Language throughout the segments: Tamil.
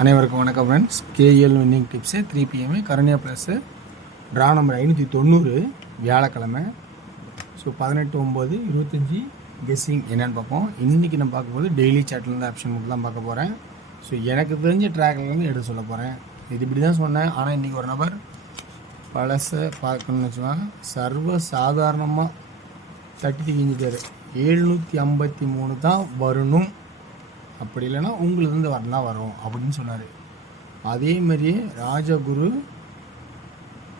அனைவருக்கும் வணக்கம் friends. KL winning tips 3 PM Karunya plus draw number 590 வியாழக்கிழமை. ஸோ 18/9/25 கெஸ்ஸிங் என்னென்னு பார்ப்போம். இன்றைக்கி நான் பார்க்கும்போது டெய்லி சார்ட்லேருந்து ஆப்ஷன் மட்டும் தான் பார்க்க போகிறேன். ஸோ எனக்கு தெரிஞ்ச ட்ராக்லேருந்து எடுத்து சொல்ல போகிறேன். இது இப்படி தான் சொன்னேன். ஆனால் இன்றைக்கி ஒரு நபர் பழசை பார்க்கணுன்னு வச்சுக்கோங்க, சர்வ சாதாரணமாக தட்டி தீங்கிட்டார். 753 தான் வரணும், அப்படி இல்லைன்னா உங்களுலேருந்து வரலாம் வரும் அப்படின்னு சொன்னார். அதேமாதிரியே ராஜகுரு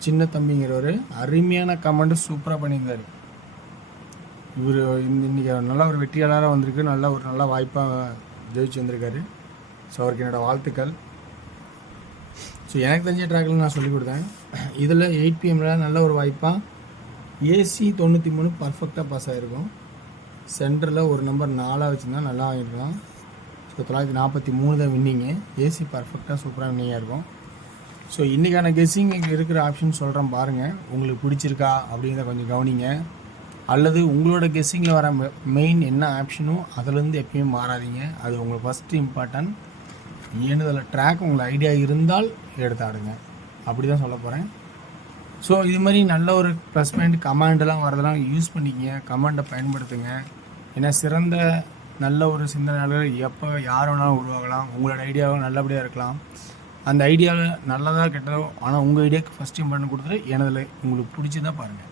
சின்ன தம்பிங்கிறவர் அருமையான கமெண்ட்டு சூப்பராக பண்ணியிருந்தார். இவர் இன்றைக்கி நல்ல ஒரு வெற்றியாளராக வந்திருக்கு, நல்ல வாய்ப்பாக ஜெயிச்சு வந்திருக்காரு. ஸோ அவருக்கு என்னோடய வாழ்த்துக்கள். ஸோ எனக்கு தெரிஞ்ச ட்ராக்கில் நான் சொல்லிக் கொடுத்தேன். இதில் 8 PM நல்ல ஒரு வாய்ப்பாக AC 93 பர்ஃபெக்டாக பாஸ் ஆகிருக்கும். சென்டரில் ஒரு நம்பர் 4 வச்சுருந்தா நல்லா வாங்கியிருக்கலாம். ஸோ 943 தான் வின்னிங்கு. ஏசி பர்ஃபெக்டாக சூப்பராக வின்னிங்காக இருக்கும். ஸோ இன்றைக்கான கெஸ்ஸிங் இருக்கிற ஆப்ஷன் சொல்கிறேன் பாருங்கள். உங்களுக்கு பிடிச்சிருக்கா அப்படிங்கிறத கொஞ்சம் கவனிங்க. அல்லது உங்களோட கெஸ்ஸிங்கில் வர மெயின் என்ன ஆப்ஷனோ அதிலேருந்து எப்பயுமே மாறாதீங்க. அது உங்களுக்கு ஃபஸ்ட்டு இம்பார்ட்டன்ட். ஏன்னதில் ட்ராக் உங்களுக்கு ஐடியா இருந்தால் எடுத்தாடுங்க, அப்படி தான் சொல்ல போகிறேன். ஸோ இது மாதிரி நல்ல ஒரு ப்ளஸ் பாயிண்ட் கமாண்டெல்லாம் வரதெல்லாம் யூஸ் பண்ணிக்கங்க, கமாண்டை பயன்படுத்துங்க. ஏன்னா சிறந்த நல்ல ஒரு சிந்தனையாளர் எப்போ யார் வேணாலும் உருவாகலாம். உங்களோட ஐடியாவும் நல்லபடியாக இருக்கலாம். அந்த ஐடியாவில் நல்லதாக கெட்டதோ, ஆனால் உங்கள் ஐடியாவுக்கு ஃபஸ்ட் இம்பார்ட்டன்ட் கொடுத்துட்டு எனதில் உங்களுக்கு பிடிச்சதான் பாருங்கள்,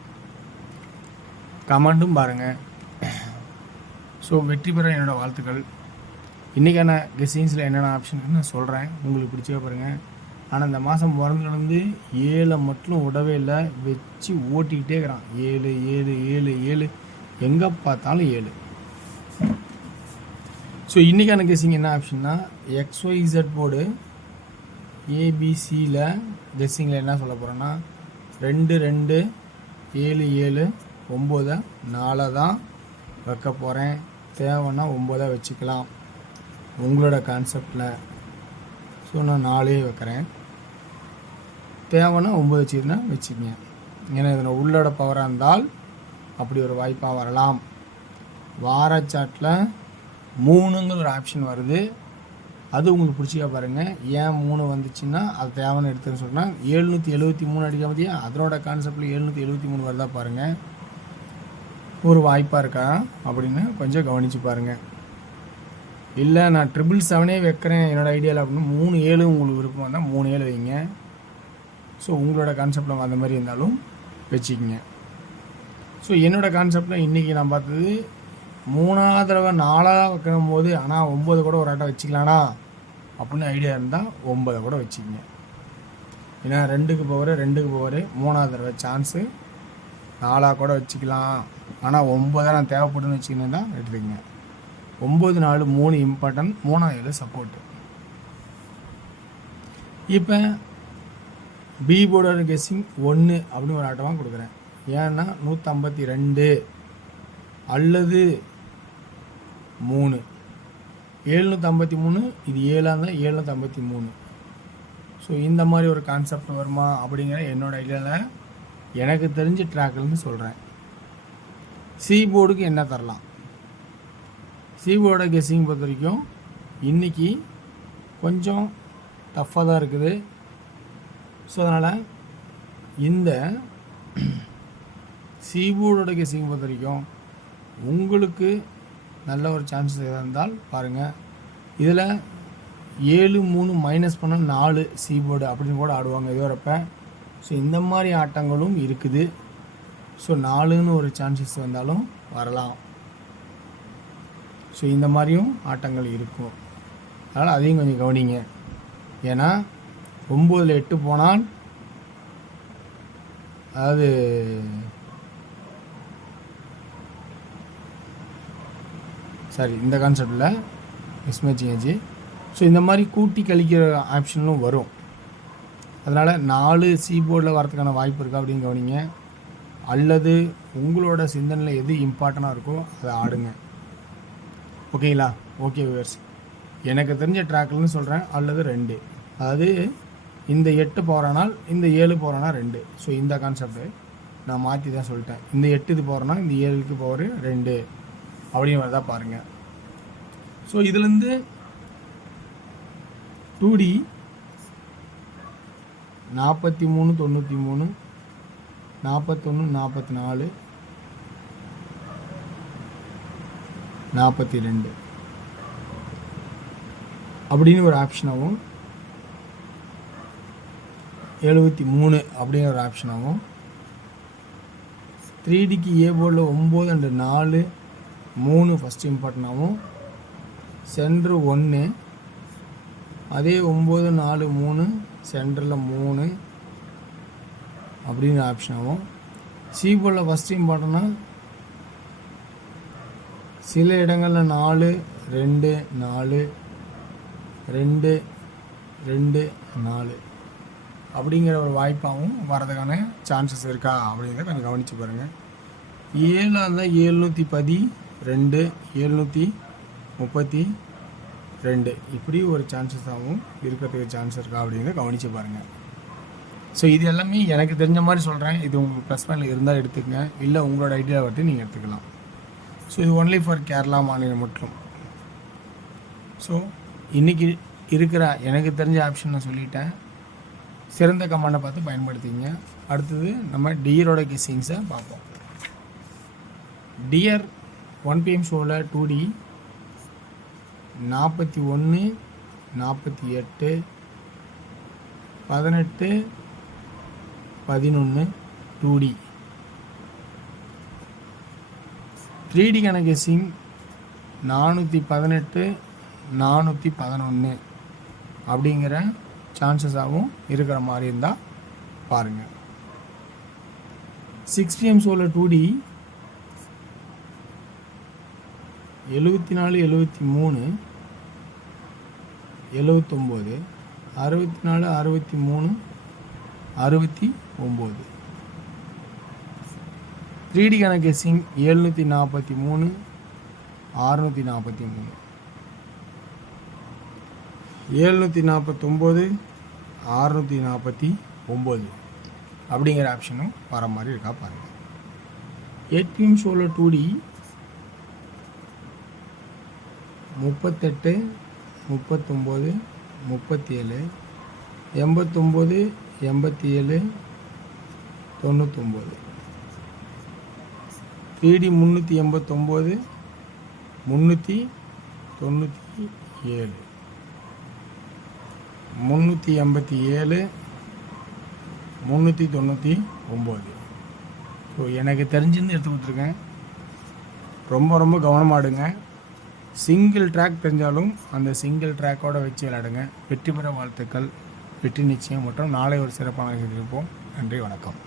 கமெண்டும் பாருங்கள். ஸோ வெற்றி பெற என்னோடய வாழ்த்துக்கள். இன்றைக்கான கெஸ்ஸிங்ஸில் என்னென்ன ஆப்ஷன் நான் சொல்கிறேன், உங்களுக்கு பிடிச்சவே பாருங்கள். ஆனால் இந்த மாதம் பிறந்துலேருந்து 7 மட்டும் விடவே இல்லை, வச்சு ஓட்டிக்கிட்டே இருக்கிறான். 7 7 7 7 எங்கே பார்த்தாலும் 7. ஸோ இன்றைக்கான கெஸ்ஸிங் என்ன ஆப்ஷன்னா, XYZ போர்டு ABCயில் கெஸ்ஸிங்கில் என்ன சொல்ல போகிறேன்னா 2 2 7 7 9 4 தான் வைக்க போகிறேன். தேவைன்னா 9 வச்சுக்கலாம் உங்களோட கான்செப்டில். ஸோ நான் 4 வைக்கிறேன். தேவைன்னா 9 வச்சுருந்தா வச்சுக்கங்க. ஏன்னா இதில் உள்ளோட பவராக இருந்தால் அப்படி ஒரு வாய்ப்பாக வரலாம். வாரச்சாட்டில் 3ங்கிற ஒரு ஆப்ஷன் வருது, அது உங்களுக்கு பிடிச்சிக்க பாருங்கள். ஏன் 3 வந்துச்சுன்னா அது தேவைன்னு எடுத்துன்னு சொன்னால் 773 அடிக்க பார்த்தியா, அதனோட கான்செப்டில் 773 வருதா பாருங்கள். ஒரு வாய்ப்பாக இருக்கா அப்படின்னு கொஞ்சம் கவனித்து பாருங்கள். இல்லை நான் 777 வைக்கிறேன் என்னோடய ஐடியாவில் அப்படின்னு 3 7 உங்களுக்கு விருப்பம் வந்தால் 3 7 வைங்க. ஸோ உங்களோட கான்செப்டில் அந்த மாதிரி இருந்தாலும் வச்சுக்கிங்க. ஸோ என்னோடய கான்செப்டில் இன்றைக்கி நான் பார்த்தது 3ஆவது தடவை 4 வைக்கும் போது, ஆனால் 9 கூட ஒரு ஆட்டை வச்சுக்கலானா அப்படின்னு ஐடியா இருந்தால் 9 கூட வச்சுக்கிங்க. ஏன்னா 2க்கு பவர் 3ஆவது தடவை சான்ஸு 4 கூட வச்சுக்கலாம். ஆனால் 9 நான் தேவைப்படுன்னு வச்சுக்கினேன் தான் எடுத்துக்கங்க. 9 4 3 இம்பார்ட்டன்ட், 3ஆவது சப்போர்ட்டு. இப்போ பி போர்டோட கெஸ்ஸிங் 1 அப்படின்னு ஒரு ஆட்டமாக கொடுக்குறேன். ஏன்னா 152 அல்லது 3 753, இது 7ஆக இருந்தால் 753. ஸோ இந்த மாதிரி ஒரு கான்செப்ட் வருமா அப்படிங்கிற என்னோடய ஐடியாவில் எனக்கு தெரிஞ்ச ட்ராக்லேருந்து சொல்கிறேன். சி போர்டுக்கு என்ன தரலாம், சி போர்டோட கெஸ்ஸிங் பொறுத்த வரைக்கும் இன்றைக்கி கொஞ்சம் டஃப்பாக தான் இருக்குது. ஸோ அதனால் இந்த சி போர்டோட கெஸ்ஸிங் பொறுத்த வரைக்கும் உங்களுக்கு நல்ல ஒரு சான்சஸ் எதாக இருந்தால் பாருங்கள். இதில் 7 3 மைனஸ் பண்ணால் 4 சி போர்டு அப்படின்னு கூட ஆடுவாங்க இது வரப்போ. ஸோ இந்த மாதிரி ஆட்டங்களும் இருக்குது. ஸோ 4ன்னு ஒரு சான்சஸ் வந்தாலும் வரலாம். ஸோ இந்த மாதிரியும் ஆட்டங்கள் இருக்கும். அதனால் அதையும் கொஞ்சம் கவனிங்க. ஏன்னா 9ல் 8 போனால், அதாவது சாரி இந்த கான்செப்டில் மிஸ்மேட்சிங் ஆச்சு. ஸோ இந்த மாதிரி கூட்டி கழிக்கிற ஆப்ஷனும் வரும். அதனால் 4 சி போர்டில் வரதுக்கான வாய்ப்பு இருக்கா அப்படின்னு கவனிங்க. அல்லது உங்களோட சிந்தனையில் எது இம்பார்ட்டண்ட்டாக இருக்கோ அதை ஆடுங்க. ஓகேங்களா? ஓகே வியூவர்ஸ், எனக்கு தெரிஞ்ச ட்ராக்லன்னு சொல்கிறேன். அல்லது 2, அதாவது இந்த 8 போகிறானால் இந்த 7 போகிறானா 2. ஸோ இந்த கான்செப்ட்டு நான் மாற்றி தான் சொல்லிட்டேன். இந்த 8 இது போகிறேன்னா இந்த 7க்கு பவர் 2 அப்படிங்கிறத பாருங்கள். ஸோ இதுலேருந்து 2D 43 93 41 44 42 அப்படின்னு ஒரு ஆப்ஷனாகவும் 73 அப்படின்னு ஒரு ஆப்ஷனாகவும் 3Dக்கு ஏ போர்டில் 9 அண்ட் 4 3 ஃபஸ்ட் இம்பார்ட்டனாகவும் சென்ட்ரு 1 அதே 9 4 3 சென்டரில் 3 அப்படின்னு ஆப்ஷனாகவும் சி போர்டில் ஃபஸ்ட் இம்பார்ட்டனா சில இடங்களில் 4 2 4 2 2 4 அப்படிங்கிற ஒரு வாய்ப்பாகவும் வரதுக்கான சான்சஸ் இருக்கா அப்படிங்கிறத கொஞ்சம் கவனித்து பாருங்கள். 7 இருந்தால் 712 732 இப்படி ஒரு சான்சஸாகவும் இருக்கிறதுக்கு சான்ஸ் இருக்கா அப்படிங்கிறத கவனித்து பாருங்கள். ஸோ இது எல்லாமே எனக்கு தெரிஞ்ச மாதிரி சொல்கிறேன். இது உங்களுக்கு ப்ளஸ் பாயிண்டில் இருந்தால் எடுத்துக்கங்க, இல்லை உங்களோட ஐடியா வட்டு நீங்கள் எடுத்துக்கலாம். ஸோ இது ஒன்லி ஃபார் கேரளா மாநிலம் மட்டும். ஸோ இன்றைக்கி இருக்கிற எனக்கு தெரிஞ்ச ஆப்ஷன் நான் சொல்லிட்டேன். சிறந்த கமாண்டை பார்த்து பயன்படுத்திங்க. அடுத்தது நம்ம டியரோட கெஸ்ஸிங்ஸை பார்ப்போம். டியர் 1 PM ஷோவில் 2D 41 48 18 11 2D 3Dக்கான கெஸ்ஸிங் 418 411 அப்படிங்கிற சான்சஸாகவும் இருக்கிற மாதிரி இருந்தால் பாருங்கள். 6 PM ஷோவில் 2D 74 73 79 64 63 69 3Dக்கான கெஸ்ஸிங் 743 643 749 649 அப்படிங்கிற ஆப்ஷனும் வர மாதிரி இருக்கா பாருங்கள். 8 PM ஷோவில் 2D 38 39 37 89 87 99 3D 389 397 387 399. ஸோ எனக்கு தெரிஞ்சுன்னு எடுத்து கொடுத்துருக்கேன். ரொம்ப கவனமாடுங்க. சிங்கிள் ட்ராக் தெரிஞ்சாலும் அந்த சிங்கிள் ட்ராக்கோடு வச்சு விளையாடுங்க. வெற்றி பெற வாழ்த்துக்கள். வெற்றி நிச்சயம் மற்றும் நாளை ஒரு சிறப்பான இருப்போம். நன்றி, வணக்கம்.